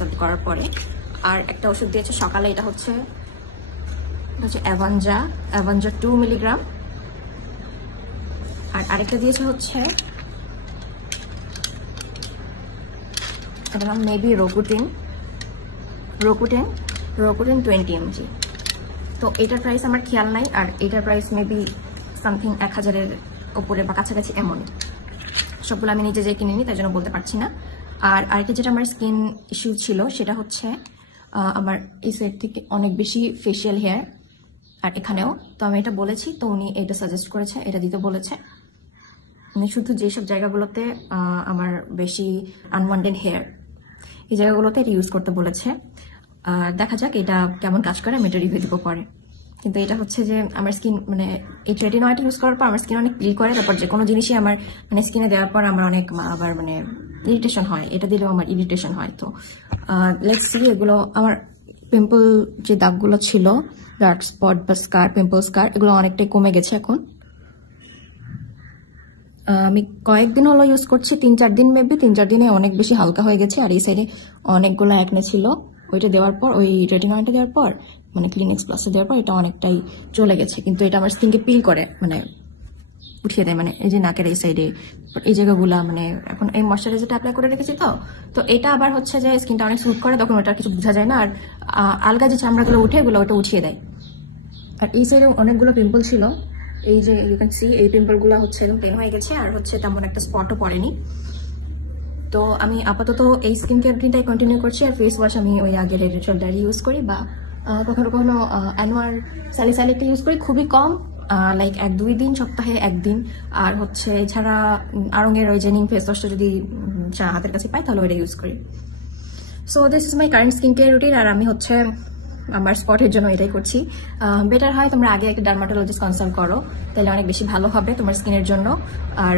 Consult করার পরে। আর একটা ওষুধ দিয়েছে সকালে, এটা হচ্ছে অ্যাভাঞ্জা 2 মিলিগ্রাম। আর আরেকটা দিয়েছে হচ্ছে এটার নাম মেবি রোকুটিন 20 mg। তো এটার প্রাইস আমার খেয়াল নাই, আর এটার প্রাইস মেবি সামথিং 1000-এর উপরে বা কাছাকাছি এমন। সবগুলো আমি নিজে যে কিনে নিই তাই জন্য বলতে পারছি না। আর আরেকটা যেটা আমার স্কিন ইস্যু ছিল সেটা হচ্ছে আমার এই সাইড থেকে অনেক বেশি ফেশিয়াল হেয়ার, আর এখানেও। তো আমি এটা বলেছি, তো উনি এটা সাজেস্ট করেছে, এটা দিতে বলেছে। উনি শুধু যেসব জায়গাগুলোতে আমার বেশি আনওয়ান্টেড হেয়ার, এই জায়গাগুলোতে এটা ইউজ করতে বলেছে। দেখা যাক এটা কেমন কাজ করে, আমি এটা রিভিউ দিব পরে। কিন্তু এটা হচ্ছে যে আমার স্কিন মানে এই ট্রেটিনয়েডটা ইউজ করার পর আমার স্কিন অনেক পিল করে। তারপর যে কোনো জিনিসই আমার মানে স্কিনে দেওয়ার পর আমার অনেক আবার মানে ইরিটেশন হয়, এটা দিলেও আমার ইরিটেশন হয়। তো লেটস সি। এগুলো আমার পিম্পল যে দাগগুলো ছিল, ডার্ক স্পট বা স্কার, পিম্পল স্কার, এগুলো অনেকটাই কমে গেছে এখন। আমি কয়েকদিন হলো ইউজ করছি, 3-4 দিন মেবি। 3-4 দিনে অনেক বেশি হালকা হয়ে গেছে। আর এই সাইডে অনেকগুলো একনে ছিল, ওইটা দেওয়ার পর, ওই রেটিনয়েডটা দেওয়ার পর, মানে ক্লিনিক্স প্লাসে দেওয়ার পর এটা অনেকটাই চলে গেছে। কিন্তু এটা আমার স্কিনকে পিল করে, মানে উঠিয়ে দেয়, মানে এই যে নাকের এই সাইডে এই জায়গাগুলা। মানে এখন এই ময়শ্চারাইজারটা অ্যাপ্লাই করে রেখেছি, তো এটা আবার হচ্ছে যে স্কিনটা অনেক স্মুথ করে, তখন ওটা কিছু বোঝা যায় না। আর আলগা যে চামড়াগুলো উঠে এগুলো ওটা উঠিয়ে দেয়। আর এই সাইডে অনেকগুলো পিম্পল ছিল, এই যে ইউ ক্যান সি, এই পিম্পলগুলো হচ্ছে একদম প্লেন হয়ে গেছে, আর হচ্ছে তেমন একটা স্পটও পড়েনি। তো আমি আপাতত এই স্কিন কেয়ার রুটিনটাই কন্টিনিউ করছি। আর ফেস ওয়াশ আমি ওই আগের রেড ডায়েরি ইউজ করি, বা কখনো কখনো অ্যানোয়ার স্যালিসাইলিকটা ইউজ করি, খুবই কম, লাইক 1-2 দিন, সপ্তাহে 1 দিন। আর হচ্ছে এছাড়া আড়ঙের ওই জেনিং ফেস ওয়াশটা যদি হাতের কাছে পাই তাহলে ওইটা ইউজ করি। So this is my current skin care routine. আর আমি হচ্ছে আমার স্পটের জন্য এটাই করছি। বেটার হয় তোমরা আগে একটা ডার্মাটোলজিস্ট কনসাল্ট করো, তাহলে অনেক বেশি ভালো হবে তোমার স্কিনের জন্য। আর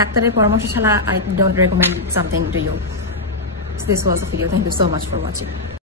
ডাক্তারের পরামর্শ ছাড়া I don't recommend something to you. This was a video. Thank you so much for watching.